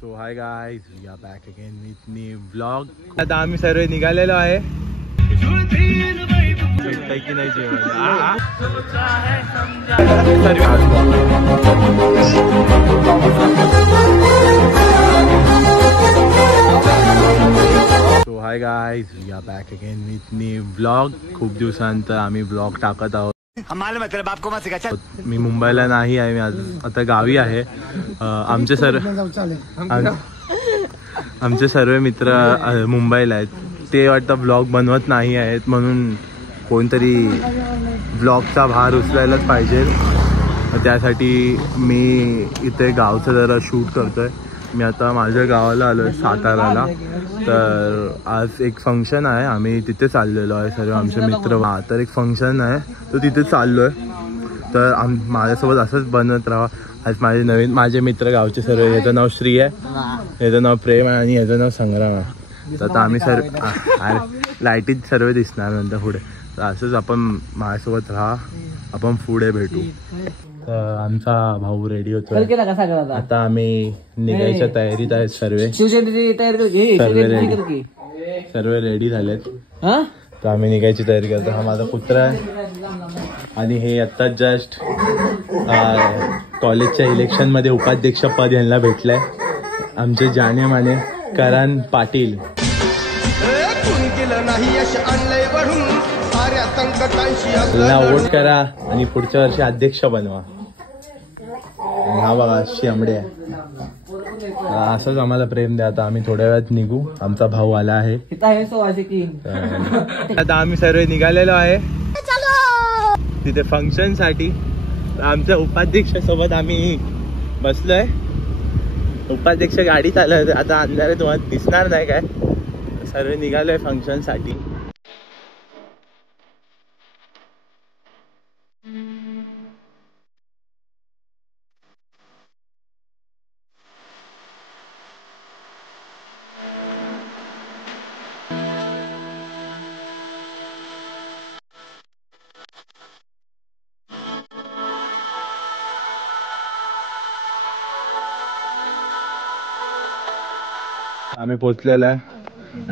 So hi guys, we are back again with new vlog. आता आम्ही सर्व निघालेलो आहे. भेटतंय की नाही जेवण? So hi guys, we are back again with new vlog. खूप दिवसानंतर आम्ही व्लॉग टाकत आहोत. मी मुंबईला नाही आहे, मी आता गावी आहे. आमचे सर्व मित्र मुंबईला आहेत. ते वाटतं ब्लॉग बनवत नाही आहेत, म्हणून कोणतरी ब्लॉगचा भार उचलायलाच पाहिजे. त्यासाठी मी इथे गावचं जरा शूट करतोय. मी आता माझ्या गावाला आलो आहे, साताराला. तर आज एक फंक्शन आहे, आम्ही तिथे चाललेलो आहे सर्व आमचे मित्र. तर एक फंक्शन आहे, तो तिथे चाललो आहे. तर माझ्यासोबत असंच बनत राहा. आज माझे मित्र गावचे सर्व. याचं नाव श्री आहे, याचं नाव प्रेम आहे आणि याचं नाव संग्राम आहे. तर आता आम्ही लाईटीत सर्व दिसणार नंतर पुढे. तर असंच आपण माझ्यासोबत राहा, आपण पुढे भेटू. तर आमचा भाऊ रेडी होतो. आता आम्ही निघायच्या तयारीत आहेत सर्व रेडी झालेत. तर आम्ही निघायची तयारी करतो. हा माझा कुत्रा आहे आणि हे आता जस्ट कॉलेजच्या इलेक्शन मध्ये उपाध्यक्ष पद यांना भेटलंय. आमचे जाणे माने करण पाटील. वोट करा आणि पुढच्या वर्षी अध्यक्ष बनवा. हा बघा शिमडे. असंच आम्हाला प्रेम द्या. आता आम्ही थोड्या वेळात निघू. आमचा भाऊ आला आहे. आता आम्ही सर्व निघालेलो आहे तिथे फंक्शन साठी. आमच्या उपाध्यक्ष सोबत आम्ही बसलोय. उपाध्यक्ष गाडीत आलं. आता अंधारे तुम्हाला दिसणार नाही काय. सर्व निघालोय फंक्शन साठी. आम्ही पोचलेलो आहे.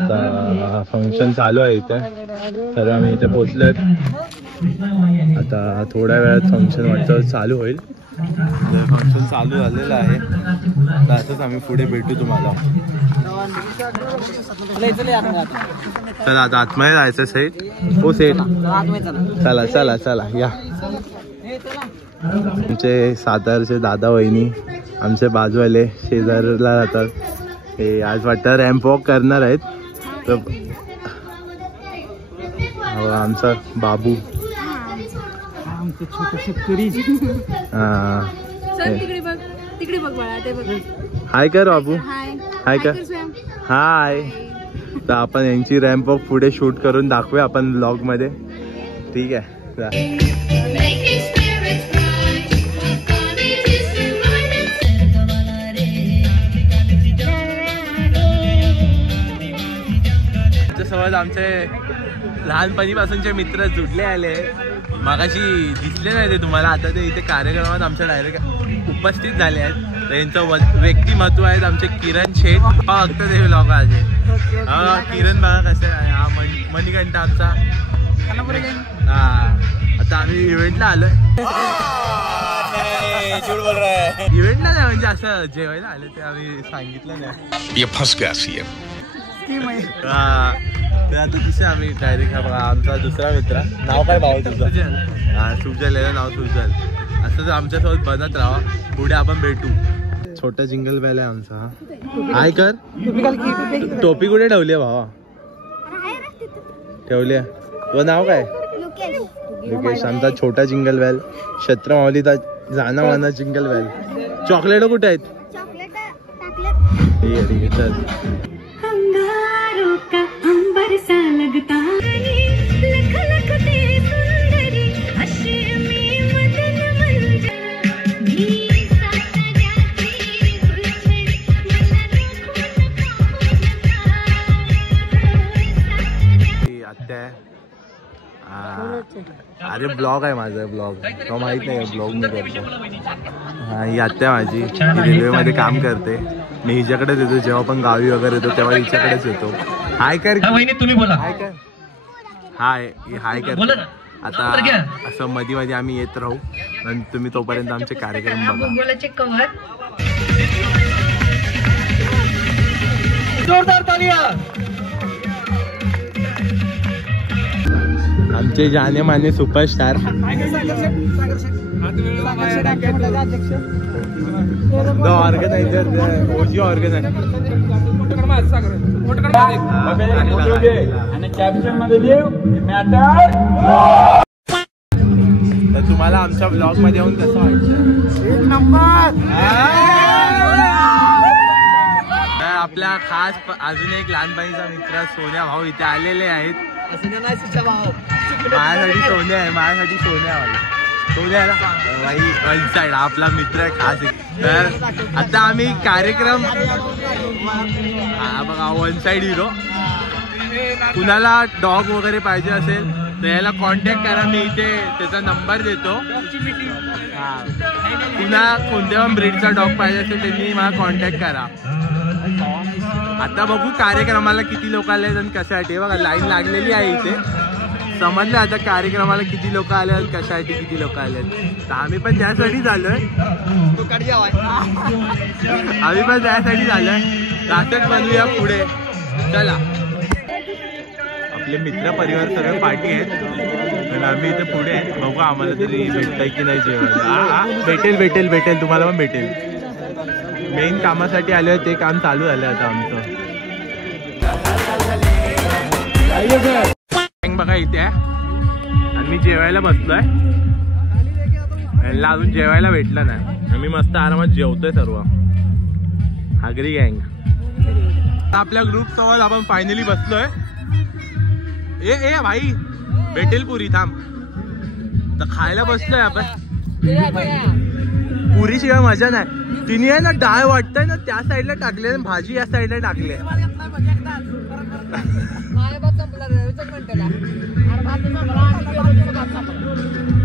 आता फंक्शन चालू आहे इथे. तर आम्ही इथे पोचलोय. आता थोड्या वेळात फंक्शन वाटतं चालू होईल. फंक्शन चालू झालेलं आहे. तर असंच आम्ही पुढे भेटू तुम्हाला. चला आता आतमध्ये जायचं सेट. हो सेट, चला चला चला या. आमचे सातारचे दादा वहिनी, आमचे बाजूवाले शेजारला राहतात. हे आज वाटतं रॅम्प वॉक करणार आहेत. तर आमचा बाबू हाय कर बाबू. हाय कर. हाय. तर आपण यांची रॅम्प वॉक पुढे शूट करून दाखवूया आपण ब्लॉग मध्ये. ठीक आहे. सोबत आमचे लहानपणीपासूनचे मित्र जुडले आले. मागाशी दिसले नाही ते तुम्हाला. आता ते इथे कार्यक्रमात आमच्या डायरेक्ट उपस्थित झाले आहेत. त्यांचं व्यक्तिमत्व आहेत आमचे किरण शेठ. फक्त ते लोक आहे. हा किरण बघा कसं आहे. हा मणिकंठ आमचा. हा आता आम्ही इव्हेंटला आलोय. इव्हेंटला नाही म्हणजे असं जेवायला आले. ते आम्ही सांगितलं नाही. तर आता तिथे आम्ही डायरेक्ट आमचा दुसरा मित्र. नाव काय भाऊ तुझं? हा सुजल. याचं नाव सुजल. असं आमच्यासोबत बनत राहा. पुढे आपण भेटू. छोटा जिंगल बेल आहे आमचा. हाय कर. टोपी कुठे ठेवली आहे भावा? ठेवली आहे. तुझं नाव काय? लुकेश. आमचा छोटा जिंगल बेल. छत्रमावलीचा जाना वाना जिंगल बेल. चॉकलेट कुठे आहेत? ठीक आहे ठीक आहे चल. अरे ब्लॉग आहे माझा. ब्लॉग तो माहित नाही. ब्लॉग मी करतो. हा ही आत्या माझी रेल्वे मध्ये काम करते. मी हिच्याकडेच येतो, जेव्हा पण गावी वगैरे येतो तेव्हा हिच्याकडेच येतो. हाय कर तुम्ही बोला. हाय कर. हाय हाय कर. आता असं मध्ये मध्ये आम्ही येत राहू आणि तुम्ही तोपर्यंत आमचे कार्यक्रम बघा. जोरदार तालिया. आमचे जाने माने सुपरस्टार ऑर्गनायझर ओजी ऑर्गनायझर आणि कॅप्शन मध्ये लिहू मॅटर. तर तुम्हाला आमच्या ब्लॉग मध्ये येऊन कसं वाटतं? एक नंबर. आपला खास अजून एक लहानपणीचा मित्र सोन्या भाऊ इथे आलेले आहेत. माझ्यासाठी सोन्या आहे, माझ्यासाठी सोन्या सोन्याला वन साइड आपला मित्र आहे खास. तर आता आम्ही कार्यक्रम बघा वन साइड हिरो. कुणाला डॉग वगैरे पाहिजे असेल तर याला कॉन्टॅक्ट करा, मी इथे त्याचा नंबर देतो. पुन्हा कोणत्या पण ब्रीडचा डॉग पाहिजे असेल त्यांनी मला कॉन्टॅक्ट करा. आता बघू कार्यक्रमाला किती लोक आले आणि कशासाठी. बघा लाईन लागलेली आहे इथे. समजलं आता कार्यक्रमाला किती लोक आले आणि कशासाठी किती लोक आले. तर आम्ही पण त्यासाठीच आलोय, आम्ही पण त्यासाठी आलोय. रातच बनवूया पुढे. चला आपले मित्र परिवार सर्व पार्टी आहेत आणि आम्ही इथे पुढे आहे. बघू आम्हाला तरी भेटतंय की नाही जेवण. भेटेल भेटेल भेटेल तुम्हाला पण भेटेल. मेन कामासाठी आलोय ते काम चालू झालं आता आमचं. बघा इथे आहे आणि मी जेवायला बसलोय. यांना अजून जेवायला भेटलं नाही. आम्ही मस्त आरामात जेवतोय सर्व. हागरी गँग. आपल्या ग्रुप सोबत आपण फायनली बसलोय. ए भाई भेटेल पुरी थांब. तर खायला बसलोय आपण. पुरी शिवाय मजा नाही. तिने आहे ना डाळ वाटतंय ना त्या साईडला टाकले आणि भाजी या साईडला टाकले.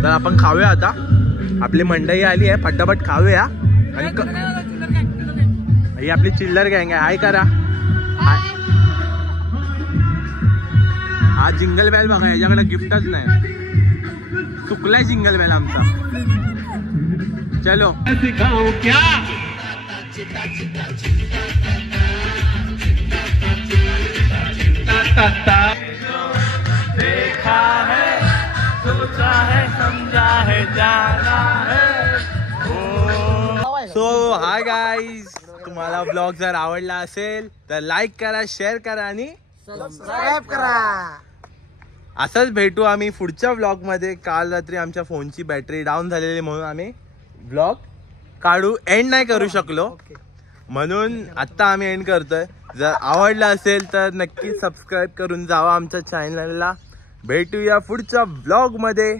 तर आपण खाऊया आता. आपली मंडई आली आहे, फटाफट खाऊया. आणि ही आपली चिल्लर गँग आहे. हाय करा. हा जिंगल बेल बघा, याच्याकडे गिफ्टच नाही. चुकलाय जिंगल बेल आमचा. चलो क्या देखा है सोचा है समझा है जाना है. सो हाय गाईज, तुम्हाला ब्लॉग जर आवडला असेल तर लाईक करा, शेअर करा आणि सबस्क्राईब करा. असंच भेटू आम्ही पुढच्या ब्लॉग मध्ये. काल रात्री आमच्या फोनची बॅटरी डाऊन झालेली म्हणून आम्ही ब्लॉग काढू एंड नाही करू शकलो, म्हणून आत्ता आम्ही एंड करतोय. जर आवडला असेल तर नक्की सबस्क्राईब करून जावा आमच्या चॅनलला. भेटूया पुढच्या ब्लॉग मध्ये.